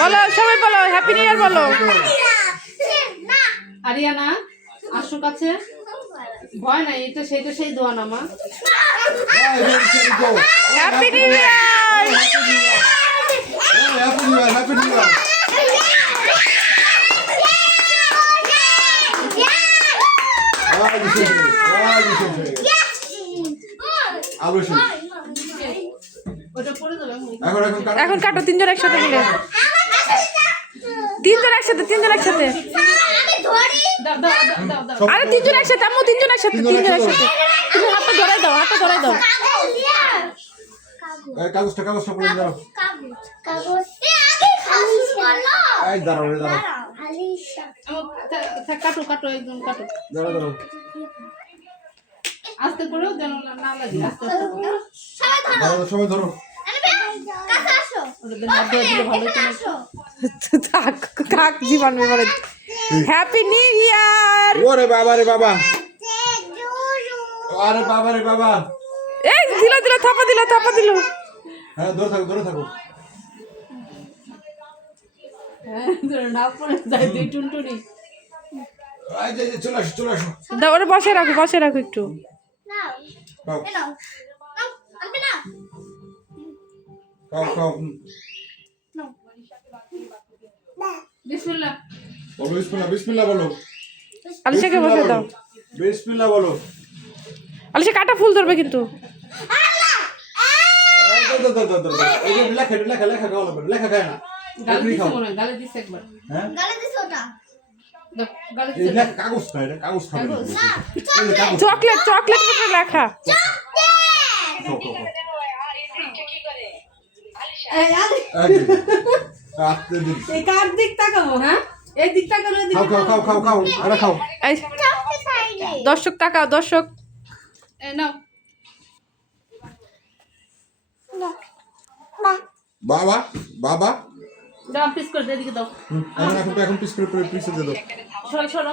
বলো সবাই বলো হ্যাপি নিউ ইয়ার বলো। আরিয়ানা আশু কাছে ভয় নাই, এটা সেইটা সেই দোয়া না মা। Happy new year. Happy new year. এখন কাটো তিনজন একসাথে মিলে, তিনজন একসাথে আরে তিনজন একসাথে আম্মু, তিনজন একসাথে তুমি হাতটা ধরাই দাও, হাতটা ধরাই দাও। কাগজটা পড়ে দাও। এই দাঁড়াও কাটো একদম কাটো। দাঁড়াও আস্তে করেও যেন না লাগে, আস্তে সবাই ধরো। কাক জীবন বলে হ্যাপি নিউ ইয়ার। ওরে বাবা রে বাবা, আরে বাবা রে বাবা। এই দিল থাপা দিল। হ্যাঁ ধরে থাকো। না পড়ে যায় দুই টুনটুনি। এই যে চলে আসো। দাও ওরে বসে রাখো একটু। খাও। বিসমিল্লাহ বলো বিসমিল্লাহ বলো। আলিশাকে বসে দাও। বিসমিল্লাহ বলো। আলিশা কাটা ফুল ধরবে কিন্তু। এই যে লেখা খাও না, লেখা খায় না। গালে দিছে মনে হয়, গালে দিছে একবার। হ্যাঁ গালে দিছে ওটা। গালে এই দিছে। লেখা কাগজ না, এটা কাগজ খাবে না। চকলেট উপরে লেখা। খাও। এই কার দিক তাকাবো? হ্যাঁ এই দিক তাকালে দিক। খাও। আরে খাও। এই দর্শক তাকাও, দর্শক। নাও বাবা দাও পিস করে দে, দিকে দাও। এখন পিস করে দাও। সরো